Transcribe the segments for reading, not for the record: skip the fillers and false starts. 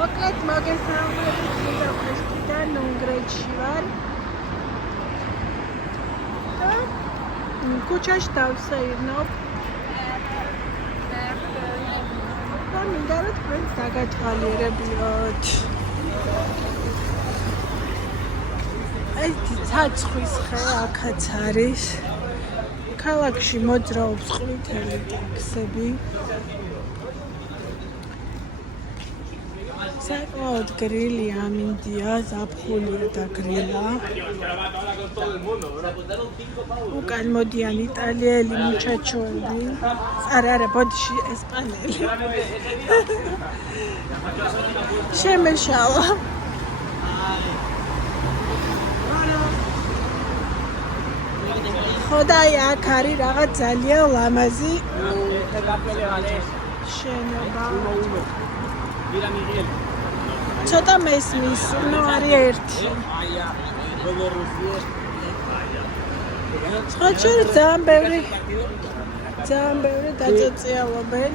მოკლედ მოგესალმებით ბუდაპეშტიდან უნგრეთში ვარ და ქუჩაში დავსეირნობ და მინდა რომ თქვენს დაგათვალიერებიოთ. ეს ცაცხვის ხე აქაც არის. ქალაქში მოძრაობს ყვითელი ტაქსები. საკმაოდ გრილი ამინდია, ზაფხულია და გრილა. უკან მოდიან იტალიელი მუჩაჩოები. არა, ბოდიში ესპანელი. შემეშალა. ხოდაი აქ არის რაღაც ძალიან ლამაზი შენობა. ცოტა მესმის, ნუ არის ერთი. ხოჭერ ძალიან ბევრი დაწეწიალობენ.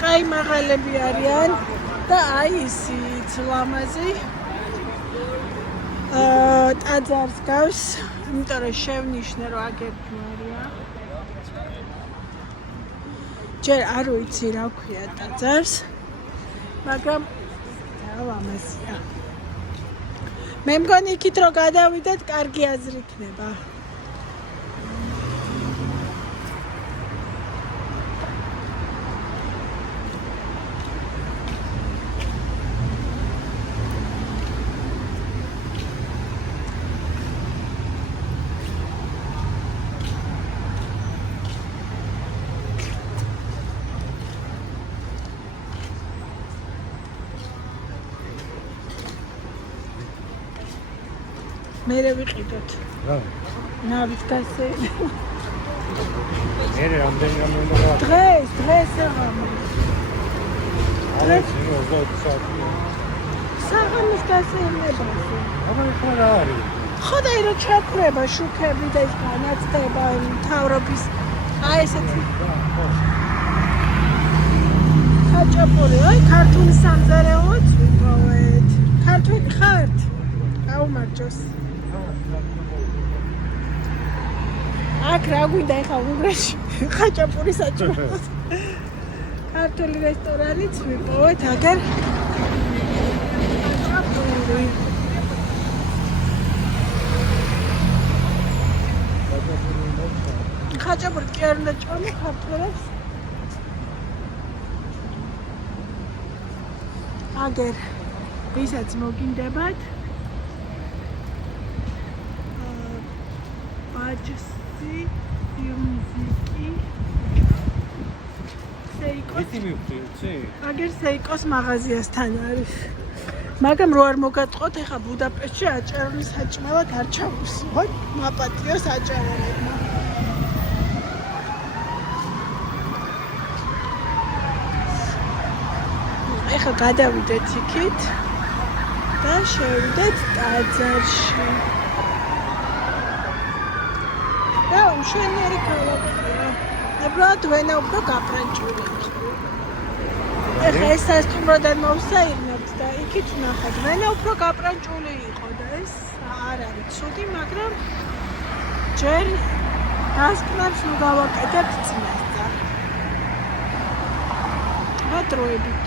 კაი მაღალები არიან და აი ისიც ლამაზი. ტაძარს გავს, იმიტომ რომ შევნიშნე რომ აგერქმარია. ჯერ არ ვიცი რა ქვია ტაძარს, მაგრამ ლამაზია. მე მგონი იქით რომ გადავიდეთ, კარგი აზრი იქნება. მე ვიყიდოთ. რა? ნავით გასეირნე. მე რამდენი უნდა დღეს აღარ. დღეს 20 საათი. საღამოს გასეირნებაზე. აბა ხო რა არის? ხოდაი რომ ჩაქრება შუქები და ის განაცდება მთავრობის აი ესეთი ხაჭაპური, აი ქართული სამზარეულოც ვიპოვეთ. ქართველი ხართ? აუმარჯოს. აქ რა გვინდა ეხლა უნგრეთში ხაჭაპური საჭმელად. ქართული რესტორანიც ვიპოვეთ, აგერ ხაჭაპური კი არ უნდა ჭამო ქართველებს. აგერ ვისაც მოგინდებათ ბაჯსი იუნზიკი აგერ სეიკოს მაღაზიასთან არის. მაგრამ რო არ მოგატყოთ, ეხა ბუდაპეშტში აჭაროლის საჭმელად არ ჩავუსვათ, მაპატიოს აჭაროლებმა. ეხა გადავიდეთ იქით და შევიდეთ ტაძარში. და მშვენიერი ქალაქია. უბრალოდ ვენა უფრო გაფრანჭული იყო. ეხლა ეს სასტუმროდან მოვსაირნებთ და იქით ვნახოთ. ვენა უფრო გაფრანჭული იყო და ეს არ არის ცუდი, მაგრამ ჯერ დასკვნებს ნუ გავაკეთებთ წინასწარ. რა დროებით.